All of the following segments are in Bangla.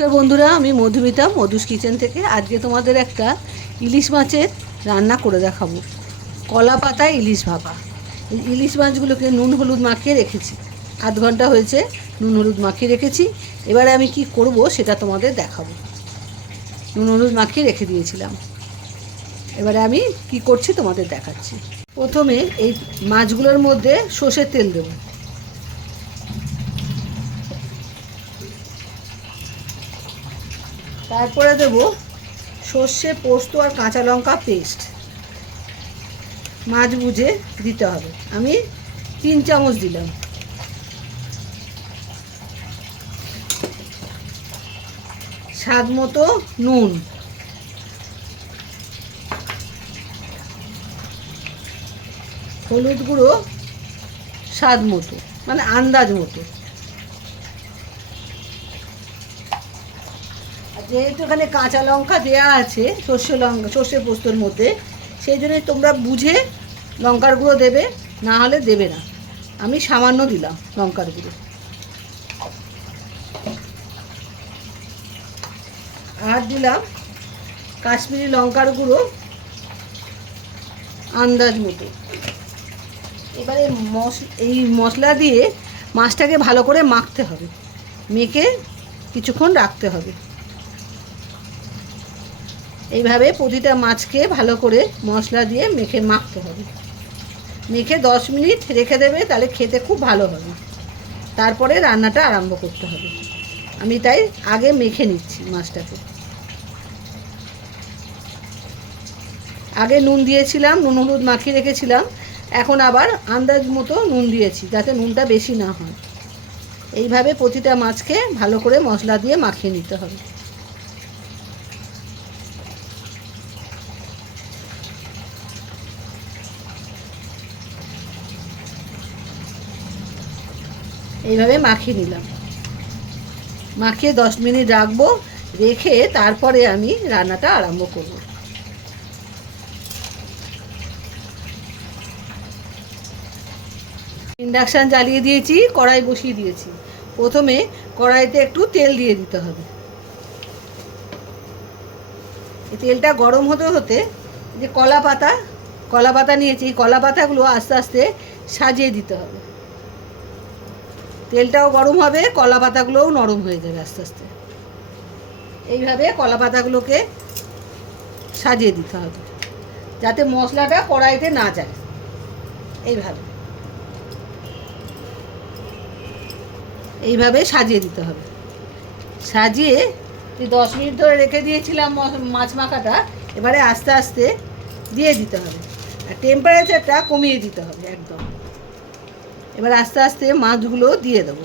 নমস্কার বন্ধুরা, আমি মধুমিতা, মধুস কিচেন থেকে। আজকে তোমাদের একটা ইলিশ মাছের রান্না করে দেখাবো। কলা পাতা, ইলিশ ভাপা। ইলিশ মাছগুলোকে নুন হলুদ মাখিয়ে রেখেছি। আধ ঘণ্টা হয়েছে, নুন হলুদ মাখিয়ে রেখেছি। এবারে আমি কি করব সেটা তোমাদের দেখাবো। নুন হলুদ মাখিয়ে রেখে দিয়েছিলাম। এবারে আমি কি করছি তোমাদের দেখাচ্ছি। প্রথমে এই মাছগুলোর মধ্যে সর্ষের তেল দেবো। তারপরে দেব সর্ষে, পোস্ত আর কাঁচা লঙ্কা পেস্ট মাছ বুঝে দিতে হবে। আমি তিন চামচ দিলাম। স্বাদ মতো নুন। হলুদ গুঁড়ো স্বাদ মতো মানে আন্দাজ মতো। যেহেতু এখানে কাঁচা লঙ্কা দেওয়া আছে, সর্ষে লঙ্কা, সর্ষে পোস্তর মধ্যে, সেই জন্য তোমরা বুঝে লঙ্কার গুঁড়ো দেবে, না হলে দেবে না। আমি সামান্য দিলাম লঙ্কার গুঁড়ো। আর দিলাম কাশ্মীরি লঙ্কার গুঁড়ো আন্দাজ মতো। এবারে মশ, এই মশলা দিয়ে মাছটাকে ভালো করে মাখতে হবে। মেখে কিছুক্ষণ রাখতে হবে। এইভাবে প্রতিটা মাছকে ভালো করে মশলা দিয়ে মেখে মাখতে হবে। মেখে দশ মিনিট রেখে দেবে, তাহলে খেতে খুব ভালো হবে। তারপরে রান্নাটা আরম্ভ করতে হবে। আমি তাই আগে মেখে নিচ্ছি মাছটাকে। আগে নুন দিয়েছিলাম, নুন হলুদ মাখিয়ে রেখেছিলাম। এখন আবার আন্দাজ মতো নুন দিয়েছি, যাতে নুনটা বেশি না হয়। এইভাবে প্রতিটা মাছকে ভালো করে মশলা দিয়ে মাখিয়ে নিতে হবে। এইভাবে মাখিয়ে নিলাম। মাখিয়ে দশ মিনিট রাখব, রেখে তারপরে আমি রান্নাটা আরম্ভ করব। ইন্ডাকশান জ্বালিয়ে দিয়েছি, কড়াই বসিয়ে দিয়েছি। প্রথমে কড়াইতে একটু তেল দিয়ে দিতে হবে। তেলটা গরম হতে হতে যে কলা পাতা কলা পাতা নিয়েছি কলা পাতাগুলো আস্তে আস্তে সাজিয়ে দিতে হবে। তেলটাও গরম হবে, কলা পাতাগুলোও নরম হয়ে যাবে আস্তে আস্তে। এইভাবে কলা পাতাগুলোকে সাজিয়ে দিতে হবে, যাতে মশলাটা কড়াইতে না যায়। এইভাবে। এইভাবে সাজিয়ে দিতে হবে। সাজিয়ে দশ মিনিট ধরে রেখে দিয়েছিলাম মাছ মাখাটা, এবারে আস্তে আস্তে দিয়ে দিতে হবে। আর টেম্পারেচারটা কমিয়ে দিতে হবে একদম। এবার আস্তে আস্তে মাছগুলো দিয়ে দেবো।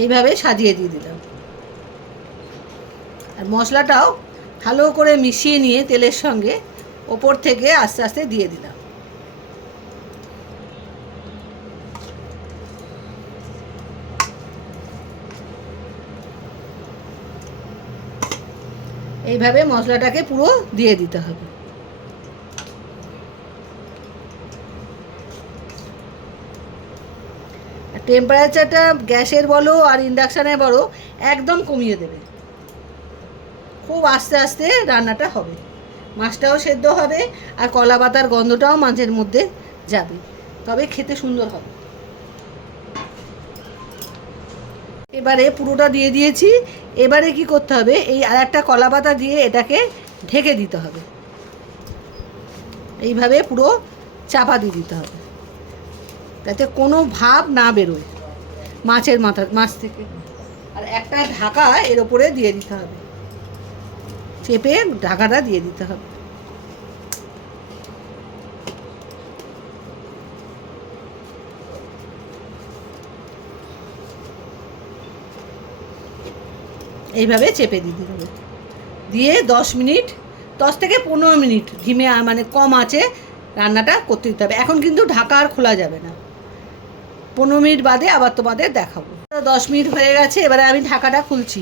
এইভাবে সাজিয়ে দিয়ে দিলাম। আর মশলাটাও ভালো করে মিশিয়ে নিয়ে তেলের সঙ্গে ওপর থেকে আস্তে আস্তে দিয়ে দিলাম। এইভাবে মশলাটাকে পুরো দিয়ে দিতে হবে। টেম্পারেচারটা গ্যাসের বলো আর ইন্ডাকশানের বলো একদম কমিয়ে দেবে। খুব আস্তে আস্তে রান্নাটা হবে। মাছটাও সেদ্ধ হবে আর কলা পাতার গন্ধটাও মাছের মধ্যে যাবে। তবে খেতে সুন্দর হবে। এবারে পুরোটা দিয়ে দিয়েছি। এবারে কি করতে হবে? এই আর একটা কলা পাতা দিয়ে এটাকে ঢেকে দিতে হবে। এইভাবে পুরো চাপা দিয়ে দিতে হবে। যাতে কোনো ভাব না বেরোয় মাছের মাথা মাছ থেকে। আর একটা ঢাকা এর ওপরে দিয়ে দিতে হবে। চেপে ঢাকাটা দিয়ে দিতে হবে। এইভাবে চেপে দিতে হবে। দিয়ে দশ মিনিট, দশ থেকে পনেরো মিনিট ধিমে মানে কম আছে রান্নাটা করতে দিতে হবে। এখন কিন্তু ঢাকা আর খোলা যাবে না। পনেরো মিনিট বাদে আবার তোমাদের দেখাবো। দশ মিনিট হয়ে গেছে, এবারে আমি ঢাকাটা খুলছি।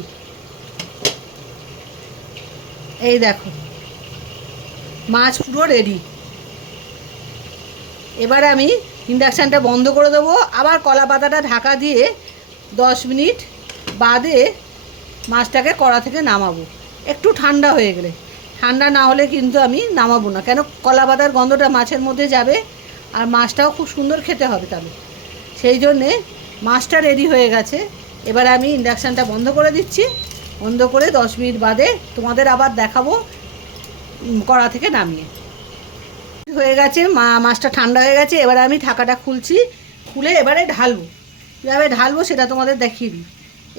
এই দেখো, মাছ পুরো রেডি এবার আমি ইন্ডাকশানটা বন্ধ করে দেবো। আবার কলা পাতাটা ঢাকা দিয়ে দশ মিনিট বাদে মাছটাকে কড়া থেকে নামাবো। একটু ঠান্ডা হয়ে গেলে। ঠান্ডা না হলে কিন্তু আমি নামাবো না। কেন? কলা গন্ধটা মাছের মধ্যে যাবে আর মাছটাও খুব সুন্দর খেতে হবে তাহলে। সেই জন্যে মাছটা রেডি হয়ে গেছে। এবার আমি ইন্ডাকশানটা বন্ধ করে দিচ্ছি। বন্ধ করে দশ মিনিট বাদে তোমাদের আবার দেখাবো কড়া থেকে নামিয়ে। হয়ে গেছে, মা, মাছটা ঠান্ডা হয়ে গেছে। এবারে আমি ঢাকাটা খুলছি। খুলে এবারে ঢালবো। কীভাবে ঢালবো সেটা তোমাদের দেখিয়ে দিই।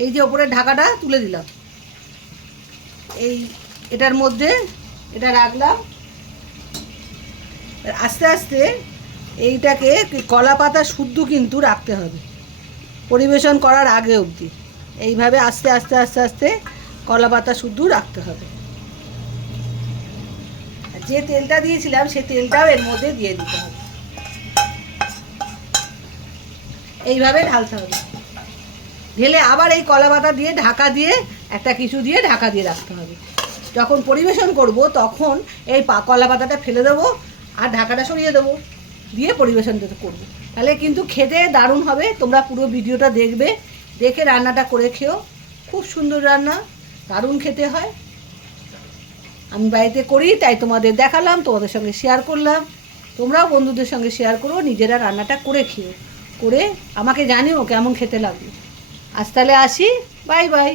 এই যে ওপরের ঢাকাটা তুলে দিলাম। এই এটার মধ্যে এটা রাখলাম। আস্তে আস্তে এইটাকে কলা পাতা শুদ্ধ কিন্তু রাখতে হবে। পরিবেশন করার আগে অবধি। এইভাবে আস্তে আস্তে আস্তে আস্তে কলা পাতা শুদ্ধ রাখতে হবে। যে তেলটা দিয়েছিলাম সেই তেলটাও এর মধ্যে দিয়ে দিতে হবে। এইভাবে ঢালতে হবে। ঢেলে আবার এই কলা পাতা দিয়ে, ঢাকা দিয়ে, একটা কিছু দিয়ে ঢাকা দিয়ে রাখতে হবে। যখন পরিবেশন করব, তখন এই পা কলা পাতাটা ফেলে দেবো আর ঢাকাটা সরিয়ে দেবো, দিয়ে পরিবেশনটা করব। তাহলে কিন্তু খেতে দারুণ হবে। তোমরা পুরো ভিডিওটা দেখবে, দেখে রান্নাটা করে খেও। খুব সুন্দর রান্না, দারুণ খেতে হয়। আমি বাড়িতে করি, তাই তোমাদের দেখালাম, তোমাদের সঙ্গে শেয়ার করলাম। তোমরাও বন্ধুদের সঙ্গে শেয়ার করো, নিজেরা রান্নাটা করে খেও। করে আমাকে জানিও কেমন খেতে লাগল। আজ তাহলে আসি। Bye bye.